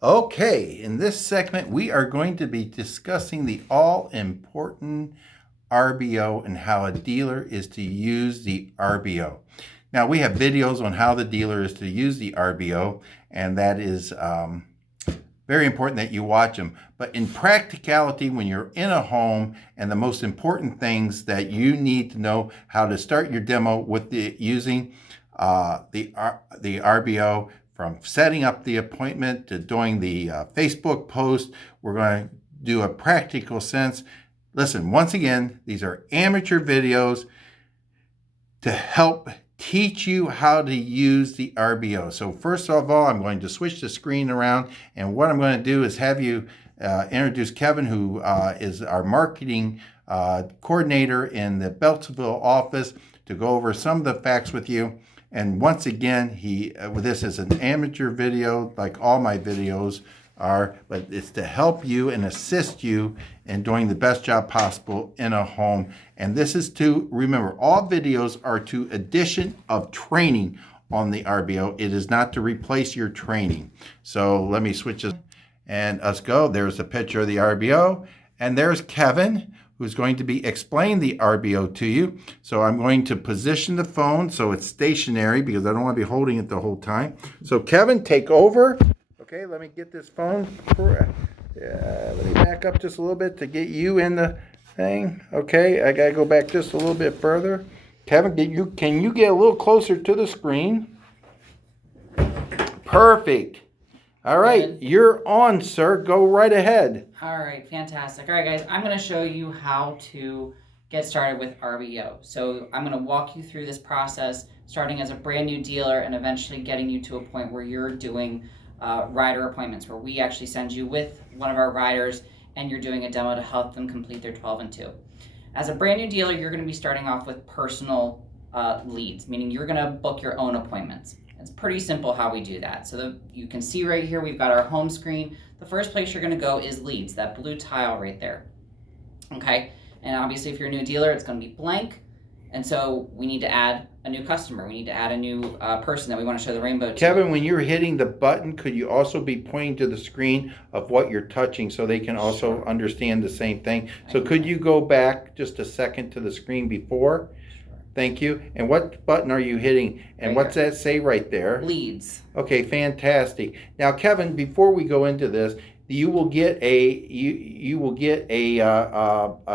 Okay, in this segment, we are going to be discussing the all-important RBO and how a dealer is to use the RBO. Now, we have videos on how the dealer is to use the RBO, and that is very important that you watch them. But in practicality, when you're in a home, and the most important things that you need to know how to start your demo with using the RBO, from setting up the appointment to doing the Facebook post, we're going to do a practical sense. Listen, once again, these are amateur videos to help teach you how to use the RBO. So first of all, I'm going to switch the screen around, and what I'm going to do is have you introduce Kevin, who is our marketing coordinator in the Beltsville office, to go over some of the facts with you. And once again, this is an amateur video, like all my videos are, but it's to help you and assist you in doing the best job possible in a home. And this is to, remember, all videos are to addition of training on the RBO. It is not to replace your training. So let me switch this and us go. There's a picture of the RBO, and there's Kevin, who's going to be explaining the RBO to you. So I'm going to position the phone so it's stationary because I don't want to be holding it the whole time. So Kevin, take over. Okay, let me get this phone. Let me back up just a little bit to get you in the thing. Okay, I gotta go back just a little bit further. Kevin, can you get a little closer to the screen? Perfect. All right, you're on, sir. Go right ahead. All right, fantastic. All right, guys, I'm going to show you how to get started with RBO. So I'm going to walk you through this process, starting as a brand new dealer and eventually getting you to a point where you're doing rider appointments, where we actually send you with one of our riders and you're doing a demo to help them complete their 12 and 2. As a brand new dealer, you're going to be starting off with personal leads, meaning you're going to book your own appointments. It's pretty simple how we do that. So you can see right here, we've got our home screen. The first place you're going to go is leads, that blue tile right there. Okay, and obviously if you're a new dealer, it's going to be blank. And so we need to add a new customer. We need to add a new person that we want to show the rainbow to. Kevin, when you're hitting the button, could you also be pointing to the screen of what you're touching so they can also understand the same thing? So could you go back just a second to the screen before? Thank you. And what button are you hitting? And what's that say right there? Leads. Okay, fantastic. Now, Kevin, before we go into this, you will get a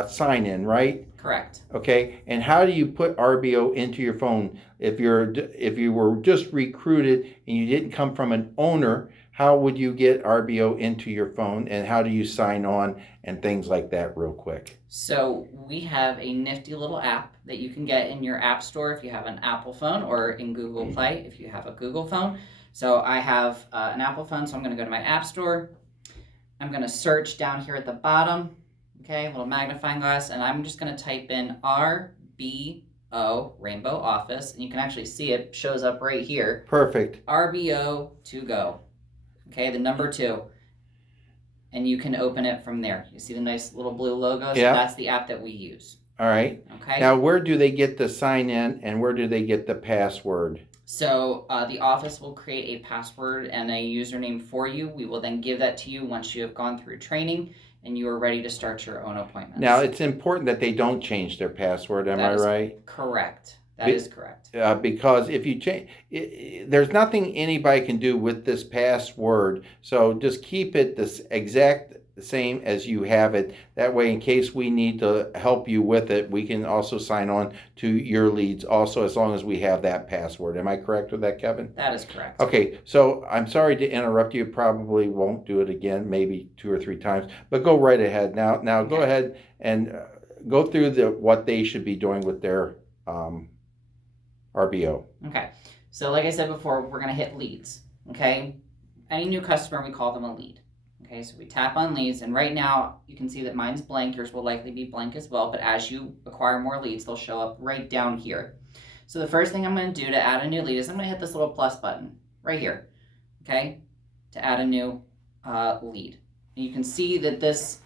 sign in, right? Correct. Okay. And how do you put RBO into your phone? If you were just recruited and you didn't come from an owner, how would you get RBO into your phone, and how do you sign on and things like that real quick? So we have a nifty little app that you can get in your app store if you have an Apple phone, or in Google Play if you have a Google phone. So I have an Apple phone, so I'm going to go to my app store. I'm going to search down here at the bottom, okay, a little magnifying glass, and I'm just going to type in RBO, Rainbow Office, and you can actually see it shows up right here. Perfect. RBO to go. Okay, the number 2. And you can open it from there. You see the nice little blue logo? So yeah. That's the app that we use. All right. Okay. Now, where do they get the sign in, and where do they get the password? So the office will create a password and a username for you. We will then give that to you once you have gone through training and you are ready to start your own appointments. Now, it's important that they don't change their password. Am I right? Correct. That is correct. Because if you change, there's nothing anybody can do with this password. So just keep it this exact same as you have it. That way, in case we need to help you with it, we can also sign on to your leads also, as long as we have that password. Am I correct with that, Kevin? That is correct. Okay, so I'm sorry to interrupt you. Probably won't do it again, maybe 2 or 3 times, but go right ahead. Now go ahead and go through what they should be doing with their RBO. Okay, so like I said before, we're going to hit leads. Okay, any new customer, we call them a lead. Okay, so we tap on leads, and right now you can see that mine's blank. Yours will likely be blank as well, but as you acquire more leads, they'll show up right down here. So the first thing I'm going to do to add a new lead is I'm going to hit this little plus button right here, okay, to add a new lead. And you can see that this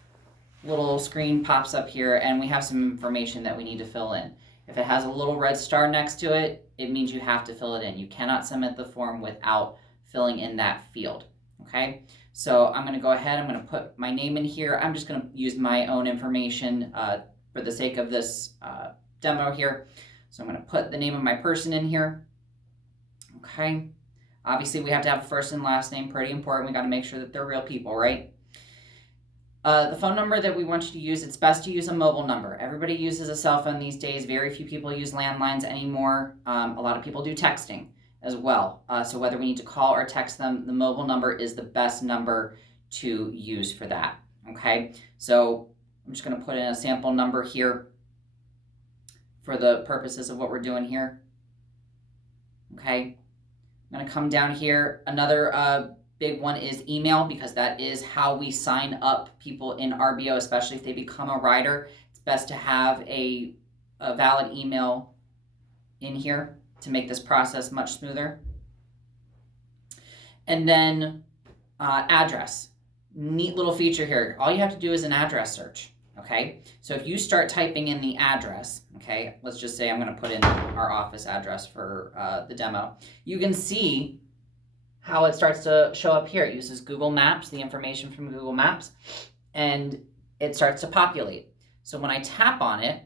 little screen pops up here, and we have some information that we need to fill in. If it has a little red star next to it, it means you have to fill it in. You cannot submit the form without filling in that field, okay? So I'm going to go ahead, I'm going to put my name in here. I'm just going to use my own information for the sake of this demo here. So I'm going to put the name of my person in here. Okay. Obviously, we have to have a first and last name, pretty important. We got to make sure that they're real people, right? The phone number that we want you to use, it's best to use a mobile number. Everybody uses a cell phone these days. Very few people use landlines anymore. A lot of people do texting as well. So whether we need to call or text them, the mobile number is the best number to use for that. Okay, so I'm just going to put in a sample number here for the purposes of what we're doing here. Okay, I'm going to come down here. Another big one is email, because that is how we sign up people in RBO, especially if they become a rider. It's best to have a valid email in here to make this process much smoother. And then address. Neat little feature here. All you have to do is an address search. Okay, so if you start typing in the address, okay, let's just say I'm going to put in our office address for the demo. You can see how it starts to show up here. It uses Google Maps, the information from Google Maps, and it starts to populate. So when I tap on it,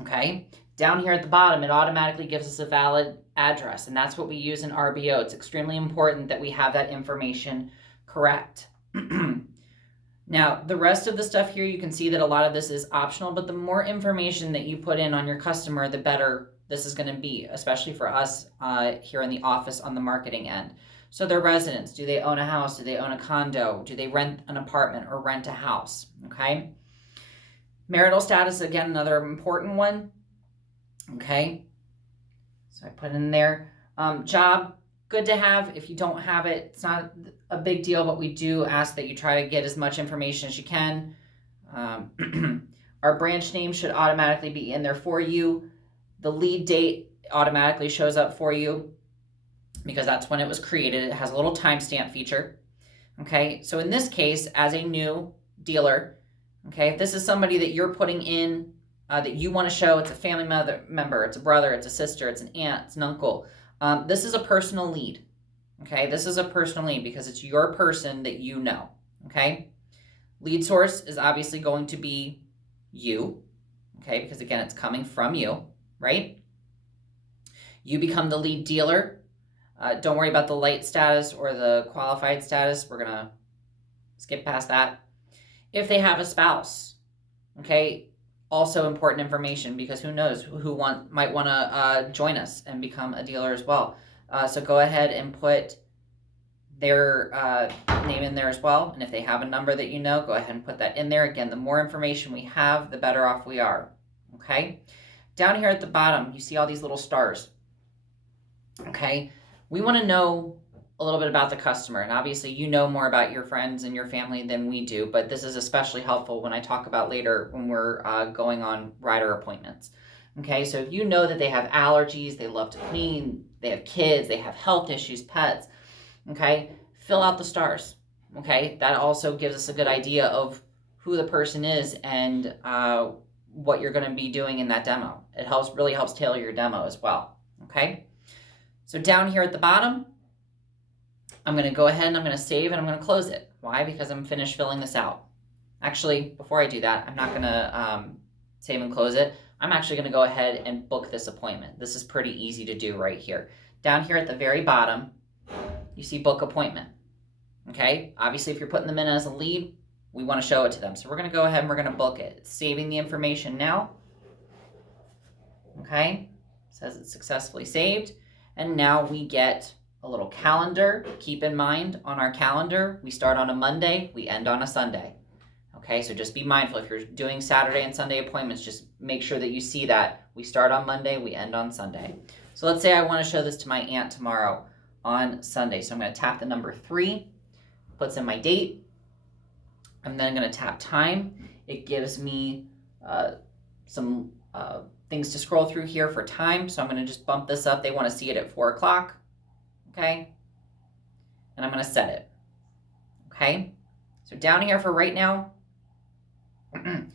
okay, down here at the bottom, it automatically gives us a valid address, and that's what we use in RBO. It's extremely important that we have that information correct. Now, the rest of the stuff here, you can see that a lot of this is optional, but the more information that you put in on your customer, the better this is going to be, especially for us here in the office on the marketing end. So their residence, do they own a house? Do they own a condo? Do they rent an apartment or rent a house? Okay. Marital status, again, another important one. Okay. So I put in there. Job, good to have. If you don't have it, it's not a big deal, but we do ask that you try to get as much information as you can. Our branch name should automatically be in there for you. The lead date automatically shows up for you because that's when it was created. It has a little timestamp feature. Okay, so in this case, as a new dealer, okay, if this is somebody that you're putting in that you want to show, it's a family member, it's a brother, it's a sister, it's an aunt, it's an uncle. This is a personal lead. Okay, this is a personal lead because it's your person that you know. Okay, lead source is obviously going to be you. Okay, because again, it's coming from you, right? You become the lead dealer. Don't worry about the light status or the qualified status. We're gonna skip past that. If they have a spouse, okay, also important information because who knows who might want to join us and become a dealer as well. So go ahead and put their name in there as well. And if they have a number that you know, go ahead and put that in there. Again, the more information we have, the better off we are. Okay. Down here at the bottom, you see all these little stars. Okay. We want to know a little bit about the customer. And obviously, you know more about your friends and your family than we do. But this is especially helpful when I talk about later when we're going on rider appointments. Okay. So if you know that they have allergies, they love to clean, they have kids, they have health issues, pets. Okay, fill out the stars. Okay, that also gives us a good idea of who the person is and what you're going to be doing in that demo. It really helps tailor your demo as well. Okay, so down here at the bottom, I'm going to go ahead and I'm going to save and I'm going to close it. Why? Because I'm finished filling this out. Actually, before I do that, I'm not going to save and close it. I'm actually going to go ahead and book this appointment. This is pretty easy to do right here. Down here at the very bottom, you see book appointment. Okay, obviously if you're putting them in as a lead, we want to show it to them. So we're going to go ahead and we're going to book it. It's saving the information now. Okay, it says it's successfully saved. And now we get a little calendar. Keep in mind on our calendar, we start on a Monday, we end on a Sunday. Okay, so just be mindful if you're doing Saturday and Sunday appointments, just make sure that you see that. We start on Monday, we end on Sunday. So let's say I want to show this to my aunt tomorrow on Sunday. So I'm going to tap the number 3, puts in my date. I'm then going to tap time. It gives me some things to scroll through here for time. So I'm going to just bump this up. They want to see it at 4 o'clock. Okay. And I'm going to set it. Okay. So down here for right now,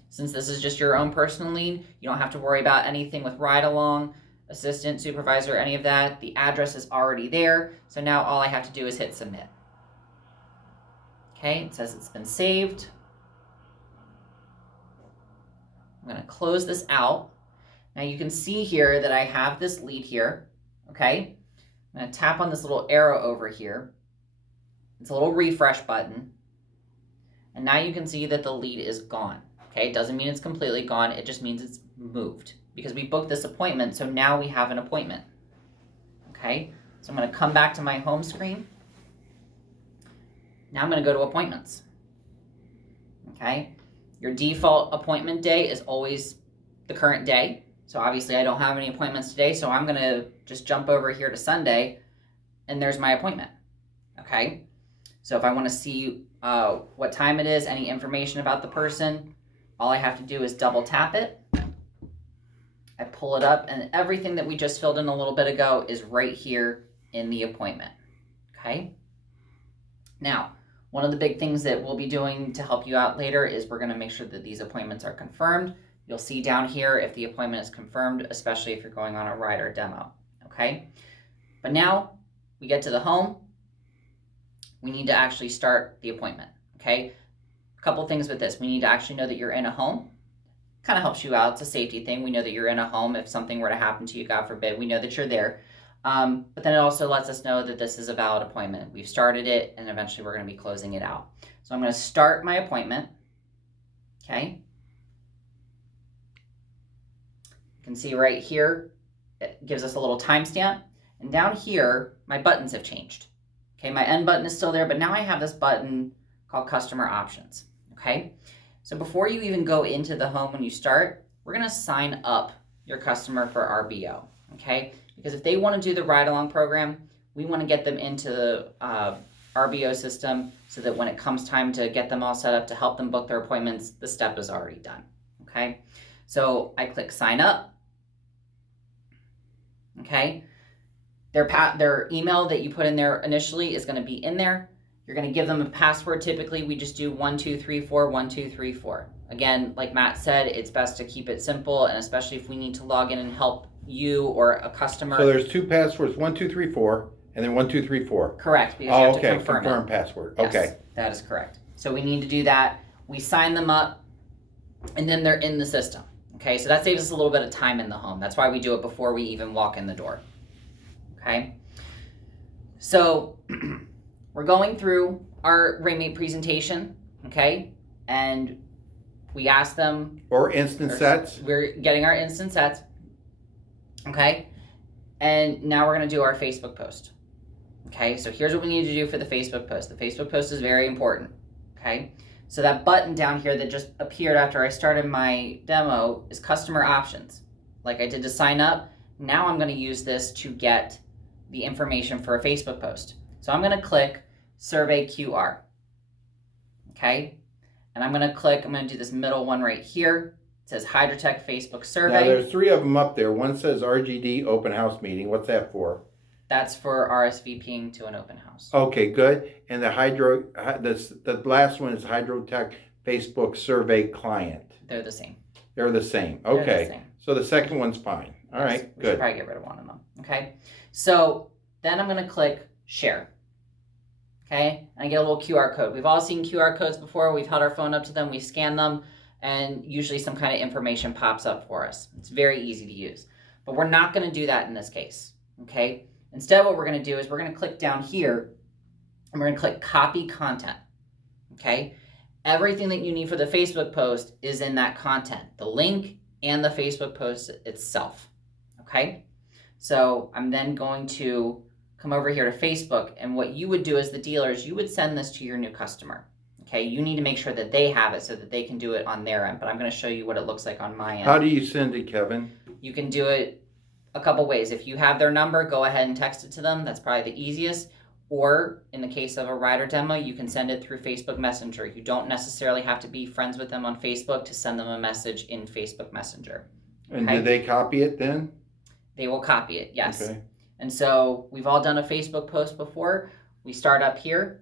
since this is just your own personal lead, you don't have to worry about anything with ride along, assistant, supervisor, any of that. The address is already there. So now all I have to do is hit submit. Okay, it says it's been saved. I'm going to close this out. Now you can see here that I have this lead here. Okay, I'm going to tap on this little arrow over here. It's a little refresh button. And now you can see that the lead is gone. Okay, it doesn't mean it's completely gone. It just means it's moved because we booked this appointment. So now we have an appointment. Okay, so I'm going to come back to my home screen. Now I'm going to go to appointments. Okay, your default appointment day is always the current day. So obviously I don't have any appointments today. So I'm going to just jump over here to Sunday and there's my appointment. Okay, so if I want to see what time it is, any information about the person, all I have to do is double tap it. I pull it up and everything that we just filled in a little bit ago is right here in the appointment. Okay. Now, one of the big things that we'll be doing to help you out later is we're going to make sure that these appointments are confirmed. You'll see down here if the appointment is confirmed, especially if you're going on a rider demo. Okay. But now we get to the home. We need to actually start the appointment. Okay. A couple things with this. We need to actually know that you're in a home. Kind of helps you out. It's a safety thing. We know that you're in a home. If something were to happen to you, God forbid, we know that you're there. But then it also lets us know that this is a valid appointment. We've started it and eventually we're going to be closing it out. So I'm going to start my appointment. Okay. You can see right here, it gives us a little timestamp. And down here, my buttons have changed. Okay, my end button is still there, but now I have this button called Customer Options. Okay, so before you even go into the home when you start, we're going to sign up your customer for RBO. Okay, because if they want to do the ride-along program, we want to get them into the RBO system so that when it comes time to get them all set up to help them book their appointments, the step is already done. Okay, so I click Sign Up. Okay. Their email that you put in there initially is going to be in there. You're going to give them a password. Typically, we just do 1234 1234. Again, like Matt said, it's best to keep it simple, and especially if we need to log in and help you or a customer. So there's two passwords, 1234, and then 1234. Correct, because you have to confirm password. Yes, okay, that is correct. So we need to do that. We sign them up, and then they're in the system. Okay, so that saves us a little bit of time in the home. That's why we do it before we even walk in the door. Okay, so we're going through our Rainmate presentation, okay, and we ask them. Or instant sets. We're getting our instant sets, okay, and now we're going to do our Facebook post. Okay, so here's what we need to do for the Facebook post. The Facebook post is very important, okay. So that button down here that just appeared after I started my demo is Customer Options. Like I did to sign up, now I'm going to use this to get the information for a Facebook post. So I'm going to click Survey QR. Okay. And I'm going to do this middle one right here. It says Hydrotech Facebook Survey. Now there's three of them up there. One says RGD Open House Meeting. What's that for? That's for RSVPing to an open house. Okay, good. And the last one is Hydrotech Facebook Survey Client. They're the same. They're the same. Okay. They're the same. So the second one's fine. All right, We good. should probably get rid of one of them. Okay. So then I'm going to click Share. Okay. And I get a little QR code. We've all seen QR codes before. We've held our phone up to them. We scan them. And usually some kind of information pops up for us. It's very easy to use. But we're not going to do that in this case. Okay. Instead, what we're going to do is we're going to click down here. And we're going to click Copy Content. Okay. Everything that you need for the Facebook post is in that content. The link and the Facebook post itself. Okay. So I'm then going to come over here to Facebook, and what you would do as the dealer is you would send this to your new customer. Okay, you need to make sure that they have it so that they can do it on their end, but I'm going to show you what it looks like on my end. How do you send it, Kevin? You can do it a couple ways. If you have their number, go ahead and text it to them. That's probably the easiest. Or in the case of a rider demo, you can send it through Facebook Messenger. You don't necessarily have to be friends with them on Facebook to send them a message in Facebook Messenger. Okay? And do they copy it then? They will copy it, yes. Okay. And so we've all done a Facebook post before. We start up here.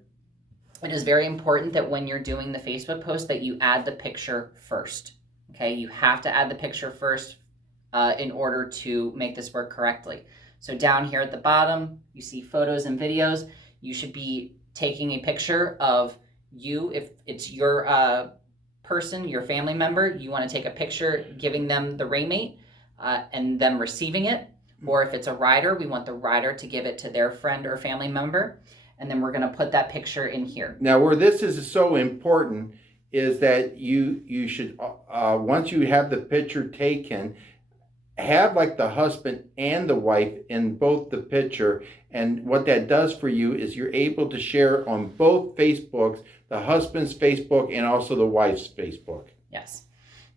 It is very important that when you're doing the Facebook post that you add the picture first. Okay, you have to add the picture first in order to make this work correctly. So down here at the bottom, you see photos and videos. You should be taking a picture of if it's your person, your family member, you want to take a picture giving them the Raymate and them receiving it. Or if it's a rider, we want the rider to give it to their friend or family member. And then we're going to put that picture in here. Now, where this is so important is that you should, once you have the picture taken, have like the husband and the wife in both the picture. And what that does for you is you're able to share on both Facebooks, the husband's Facebook and also the wife's Facebook. Yes.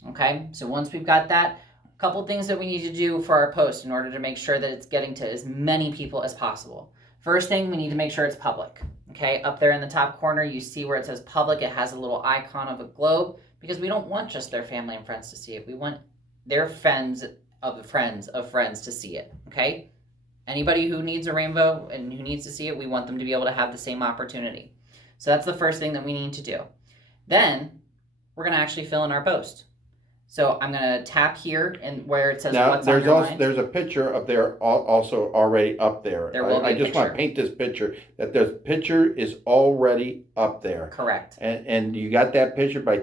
Okay. So once we've got that, a couple things that we need to do for our post in order to make sure that it's getting to as many people as possible. First thing, we need to make sure it's public. Okay. Up there in the top corner, you see where it says public. It has a little icon of a globe because we don't want just their family and friends to see it. We want their friends of friends of friends to see it. Okay. Anybody who needs a rainbow and who needs to see it, we want them to be able to have the same opportunity. So that's the first thing that we need to do. Then we're going to actually fill in our post. So I'm going to tap here and where it says what's on your mind. There's a picture up there also already up there. There will be I just want to paint this picture that the picture is already up there. Correct. And you got that picture by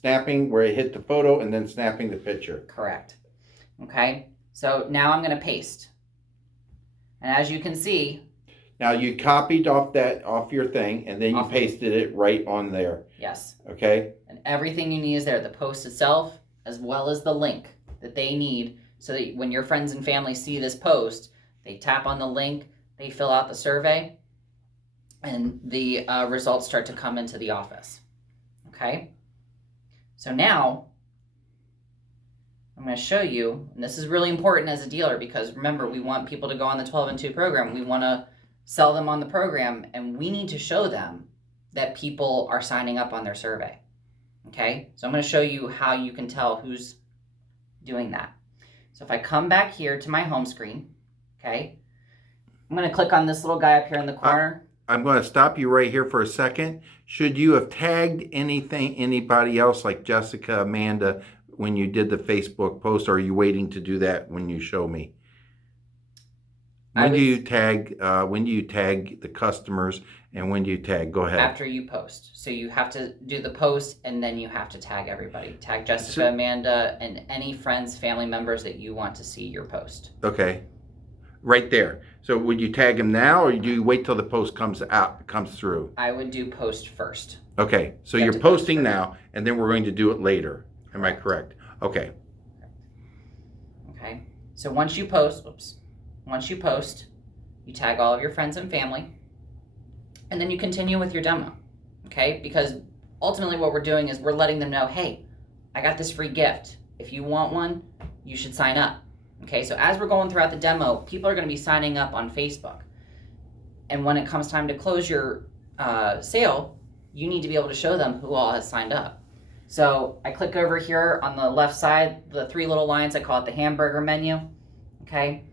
snapping where it hit the photo and then snapping the picture. Correct. Okay. So now I'm going to paste. And as you can see, now you copied off your thing and then you pasted it right on there. Yes. Okay. And everything you need is there, the post itself, as well as the link that they need so that when your friends and family see this post, they tap on the link, they fill out the survey, and the results start to come into the office. Okay. So now I'm going to show you, and this is really important as a dealer because remember, we want people to go on the 12 and 2 program. We want to sell them on the program, and we need to show them that people are signing up on their survey. Okay, so I'm going to show you how you can tell who's doing that. So if I come back here to my home screen, okay, I'm going to click on this little guy up here in the corner. I'm going to stop you right here for a second. Should you have tagged anybody else like Jessica, Amanda, when you did the Facebook post, or are you waiting to do that when you show me? When do you tag the customers and when do you tag? Go ahead. After you post. So you have to do the post and then you have to tag everybody. Tag Jessica, Amanda, and any friends, family members that you want to see your post. Okay. Right there. So would you tag them now or do you wait till the post comes through? I would do post first. Okay. So you're posting now and then we're going to do it later. Am I correct? Okay. Okay. So once you post, you tag all of your friends and family, and then you continue with your demo, okay? Because ultimately what we're doing is we're letting them know, hey, I got this free gift. If you want one, you should sign up, okay? So as we're going throughout the demo, people are going to be signing up on Facebook. And when it comes time to close your sale, you need to be able to show them who all has signed up. So I click over here on the left side, the 3 little lines, I call it the hamburger menu, okay?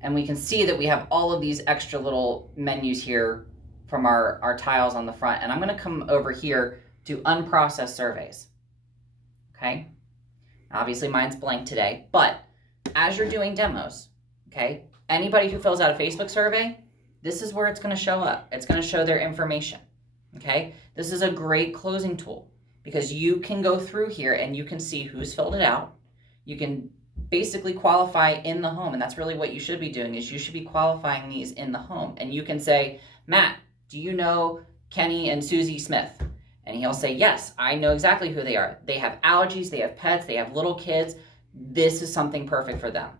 And we can see that we have all of these extra little menus here from our tiles on the front. And I'm going to come over here to unprocessed surveys. Okay. Obviously mine's blank today, but as you're doing demos, okay, anybody who fills out a Facebook survey, this is where it's going to show up. It's going to show their information. Okay. This is a great closing tool because you can go through here and you can see who's filled it out. You can basically qualify in the home, and that's really what you should be doing is you should be qualifying these in the home. And you can say, Matt, do you know Kenny and Susie Smith? And he'll say, yes, I know exactly who they are. They have allergies, they have pets, they have little kids. This is something perfect for them.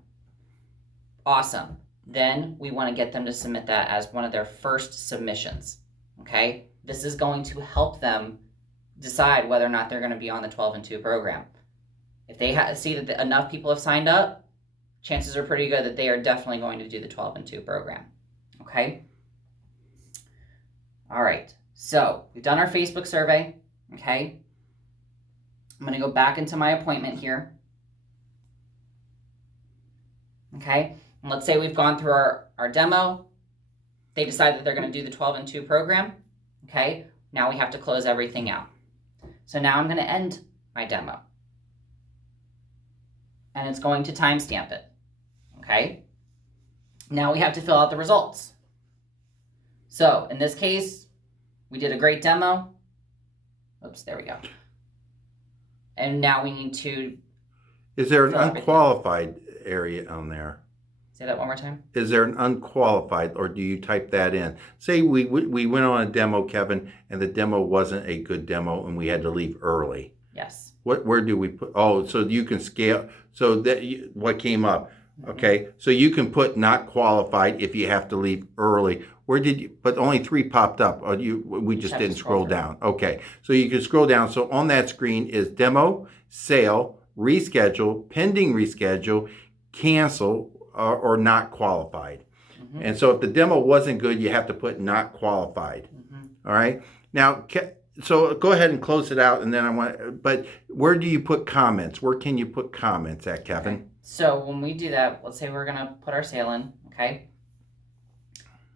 Awesome. Then we want to get them to submit that as one of their first submissions. Okay? This is going to help them decide whether or not they're going to be on the 12 and 2 program. If they see that enough people have signed up, chances are pretty good that they are definitely going to do the 12 and 2 program. Okay? All right. So we've done our Facebook survey. Okay? I'm going to go back into my appointment here. Okay? And let's say we've gone through our demo. They decide that they're going to do the 12 and 2 program. Okay? Now we have to close everything out. So now I'm going to end my demo. And it's going to timestamp it. Okay? Now we have to fill out the results. So in this case, we did a great demo. Oops, there we go. And now we need to Is there an fill everything. unqualified area on there? Say that one more time. Is there an unqualified, or do you type that in? Say we went on a demo, Kevin, and the demo wasn't a good demo and we had to leave early. Yes. Where do we put? Oh, so you can scale. So what came up? Okay, so you can put not qualified if you have to leave early. Where did you? But only 3 popped up. We just didn't scroll down. Okay, so you can scroll down. So on that screen is demo, sale, reschedule, pending reschedule, cancel, or not qualified. And so if the demo wasn't good, you have to put not qualified. All right. Now, so go ahead and close it out, and then but where do you put comments? Where can you put comments at, Kevin? Okay. So when we do that, let's say we're gonna put our sale in, okay?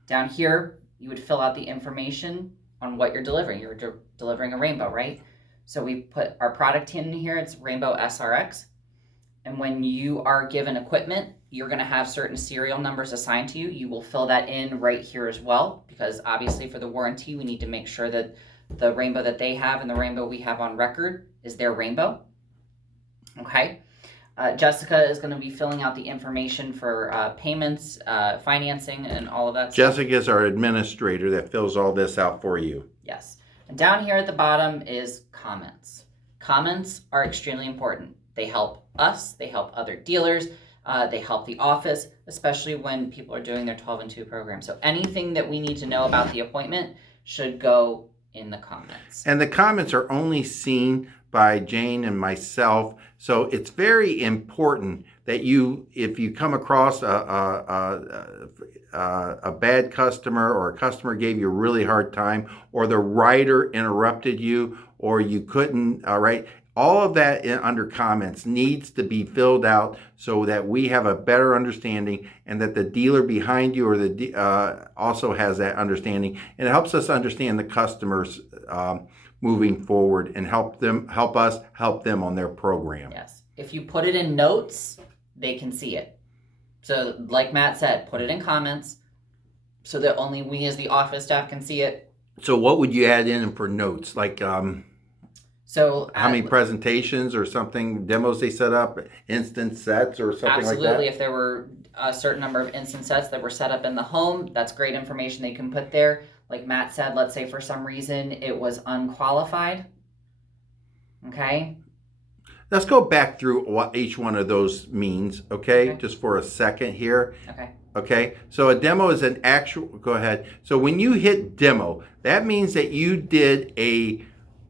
Down here, you would fill out the information on what you're delivering. You're delivering a rainbow, right? So we put our product in here, it's Rainbow SRX. And when you are given equipment, you're gonna have certain serial numbers assigned to you. You will fill that in right here as well, because obviously for the warranty, we need to make sure that the rainbow that they have and the rainbow we have on record is their rainbow. Okay. Jessica is going to be filling out the information for payments, financing, and all of that stuff. Jessica is our administrator that fills all this out for you. Yes. And down here at the bottom is comments. Comments are extremely important. They help us, they help other dealers, they help the office, especially when people are doing their 12 and 2 program. So anything that we need to know about the appointment should go in the comments. And the comments are only seen by Jane and myself. So it's very important that if you come across a bad customer, or a customer gave you a really hard time, or the writer interrupted you, or you couldn't, all right, all of that under comments needs to be filled out so that we have a better understanding, and that the dealer behind you also has that understanding, and it helps us understand the customers moving forward, and help us help them on their program. Yes. If you put it in notes, they can see it. So like Matt said, put it in comments so that only we as the office staff can see it. So what would you add in for notes? Like so how many presentations or something, demos they set up, instant sets or something like that? Absolutely. If there were a certain number of instant sets that were set up in the home, that's great information they can put there. Like Matt said, let's say for some reason it was unqualified. Okay. Let's go back through what each one of those means, okay? Just for a second here. Okay. Okay, so a demo is an actual, go ahead. So when you hit demo, that means that you did a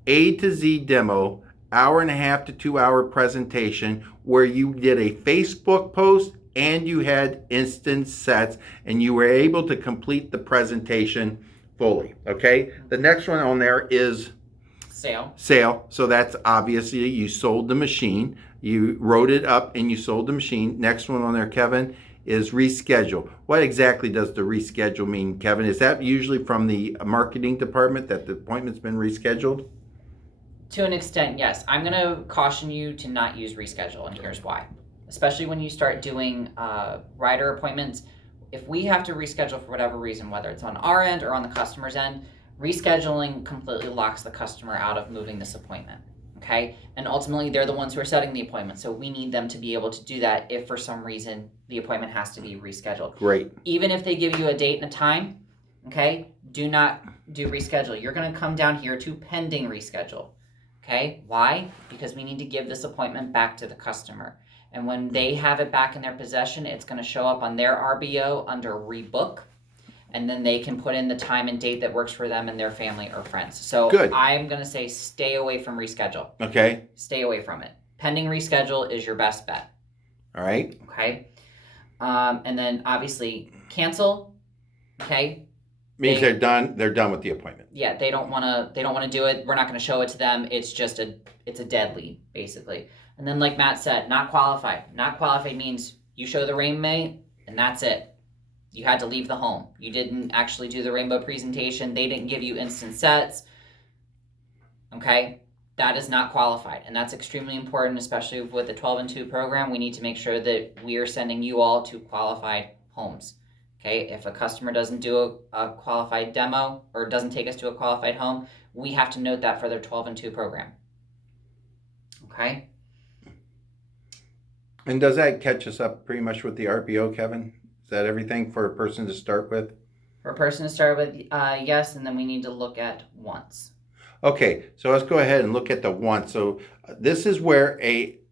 to Z demo, 1.5 to 2 hour presentation, where you did a Facebook post and you had instant sets, and you were able to complete the presentation fully, okay? The next one on there is sale. So that's obviously you sold the machine. You wrote it up and you sold the machine. Next one on there, Kevin, is reschedule. What exactly does the reschedule mean, Kevin? Is that usually from the marketing department that the appointment's been rescheduled? To an extent, yes. I'm going to caution you to not use reschedule, and here's why. Especially when you start doing rider appointments, if we have to reschedule for whatever reason, whether it's on our end or on the customer's end, rescheduling completely locks the customer out of moving this appointment, okay? And ultimately, they're the ones who are setting the appointment, so we need them to be able to do that if for some reason the appointment has to be rescheduled. Great. Even if they give you a date and a time, okay, do not do reschedule. You're going to come down here to pending reschedule, okay? Why? Because we need to give this appointment back to the customer. And when they have it back in their possession, it's going to show up on their RBO under rebook. And then they can put in the time and date that works for them and their family or friends. So good. I'm going to say stay away from reschedule. Okay. Stay away from it. Pending reschedule is your best bet. All right. Okay. And then obviously cancel. Okay. Means they're done with the appointment. Yeah, they don't want to do it. We're not going to show it to them. It's just it's a dead lead, basically. And then like Matt said, not qualified. Not qualified means you show the rainbow and that's it. You had to leave the home. You didn't actually do the rainbow presentation. They didn't give you instant sets. Okay? That is not qualified. And that's extremely important, especially with the 12 and 2 program. We need to make sure that we are sending you all to qualified homes. Okay? If a customer doesn't do a qualified demo or doesn't take us to a qualified home, we have to note that for their 12 and 2 program. Okay? And does that catch us up pretty much with the RBO, Kevin? Is that everything for a person to start with? For a person to start with, yes, and then we need to look at wants. Okay, so let's go ahead and look at the want. So this is where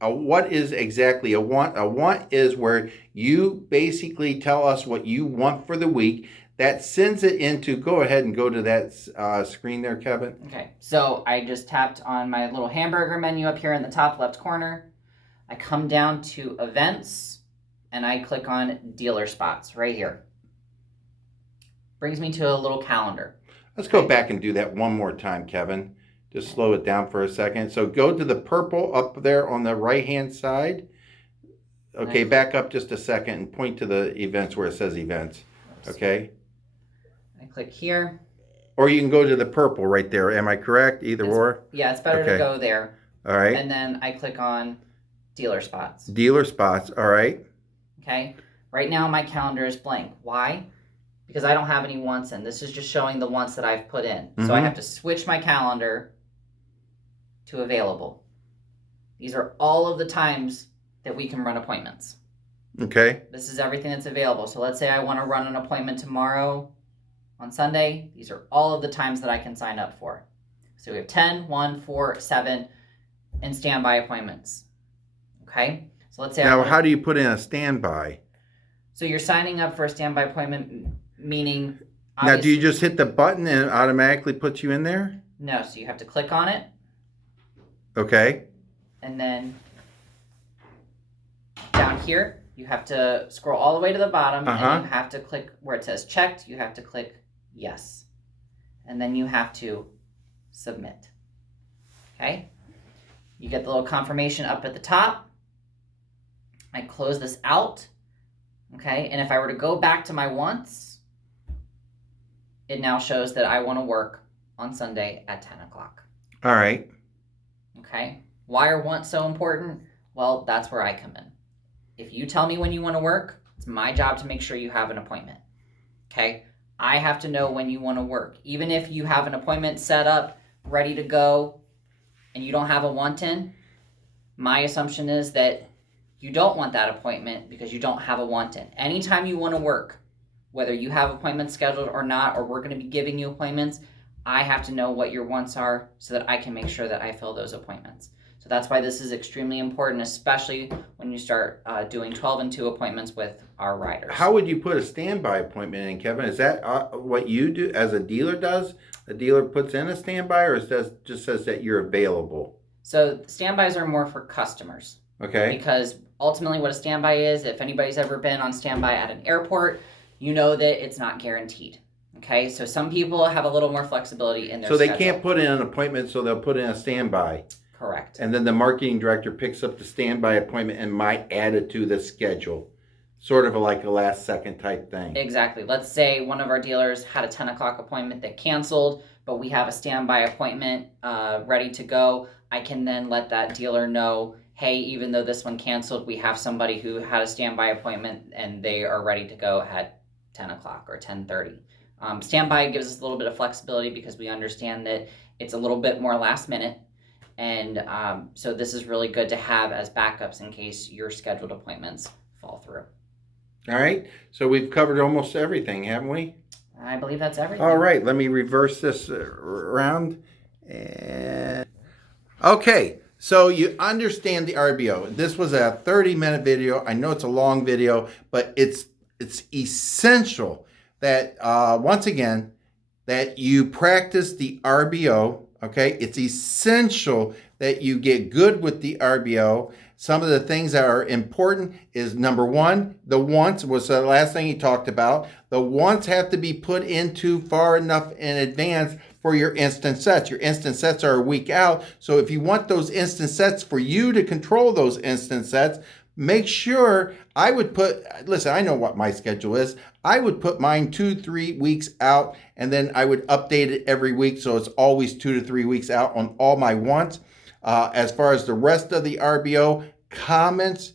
what is exactly a want? A want is where you basically tell us what you want for the week. That sends it into, go ahead and go to that screen there, Kevin. Okay, so I just tapped on my little hamburger menu up here in the top left corner. I come down to events and I click on dealer spots right here. Brings me to a little calendar. Let's go back and do that one more time, Kevin. Just slow it down for a second. So go to the purple up there on the right-hand side. Okay, back up just a second and point to the events where it says events. Okay. I click here. Or you can go to the purple right there. Am I correct? Either or? Yeah, it's better to go there. All right. And then I click on dealer spots. Dealer spots. All right. Okay. Right now my calendar is blank. Why? Because I don't have any wants in. This is just showing the wants that I've put in. So I have to switch my calendar to available. These are all of the times that we can run appointments. Okay. This is everything that's available. So let's say I want to run an appointment tomorrow on Sunday. These are all of the times that I can sign up for. So we have 10, 1, 4, 7, and standby appointments. Okay? So let's say now, how do you put in a standby? So you're signing up for a standby appointment, meaning... Now, do you just hit the button and it automatically puts you in there? No, so you have to click on it. Okay. And then down here, you have to scroll all the way to the bottom, and you have to click where it says checked. You have to click yes. And then you have to submit. Okay? You get the little confirmation up at the top. I close this out. Okay? And if I were to go back to my wants, it now shows that I want to work on Sunday at 10 o'clock. All right. Okay? Why are wants so important? Well, that's where I come in. If you tell me when you want to work, it's my job to make sure you have an appointment. Okay? I have to know when you want to work. Even if you have an appointment set up, ready to go, and you don't have a want in, my assumption is that you don't want that appointment because you don't have a want in. Anytime you want to work, whether you have appointments scheduled or not, or we're going to be giving you appointments, I have to know what your wants are so that I can make sure that I fill those appointments. So that's why this is extremely important, especially when you start doing 12 and 2 appointments with our riders. How would you put a standby appointment in, Kevin? Is that what you do as a dealer does? A dealer puts in a standby, or it just says that you're available? So standbys are more for customers. Okay. Because ultimately what a standby is, if anybody's ever been on standby at an airport, you know that it's not guaranteed. Okay, so some people have a little more flexibility in their schedule. So they can't put in an appointment, so they'll put in a standby. Correct. And then the marketing director picks up the standby appointment and might add it to the schedule. Sort of like a last second type thing. Exactly. Let's say one of our dealers had a 10 o'clock appointment that canceled, but we have a standby appointment ready to go. I can then let that dealer know, hey, even though this one canceled, we have somebody who had a standby appointment and they are ready to go at 10 o'clock or 10:30. Standby gives us a little bit of flexibility because we understand that it's a little bit more last minute. And so this is really good to have as backups in case your scheduled appointments fall through. All right. So we've covered almost everything, haven't we? I believe that's everything. All right. Let me reverse this around. And okay. So you understand the RBO. This was a 30-minute video. I know it's a long video, but it's essential that, once again, that you practice the RBO. Okay, it's essential that you get good with the RBO. Some of the things that are important is, number one, the wants was the last thing he talked about. The wants have to be put into far enough in advance for your instant sets. Your instant sets are a week out. So if you want those instant sets for you to control those instant sets, make sure I would put, listen, I know what my schedule is. I would put mine 2-3 weeks out, and then I would update it every week. So it's always 2 to 3 weeks out on all my wants. As far as the rest of the RBO, comments,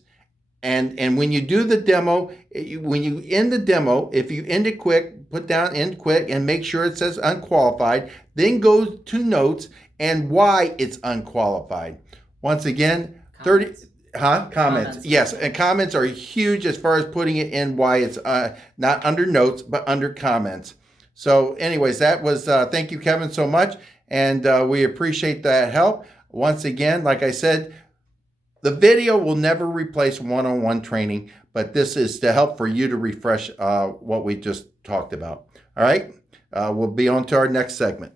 and when you do the demo, when you end the demo, if you end it quick, put down end quit and make sure it says unqualified. Then go to notes and why it's unqualified. Once again, 30 comments. Yes, and comments are huge as far as putting it in why it's not under notes but under comments. So anyways, that was thank you, Kevin, so much, and we appreciate that help. Once again, like I said, the video will never replace one-on-one training, but this is to help for you to refresh what we just talked about. All right, we'll be on to our next segment.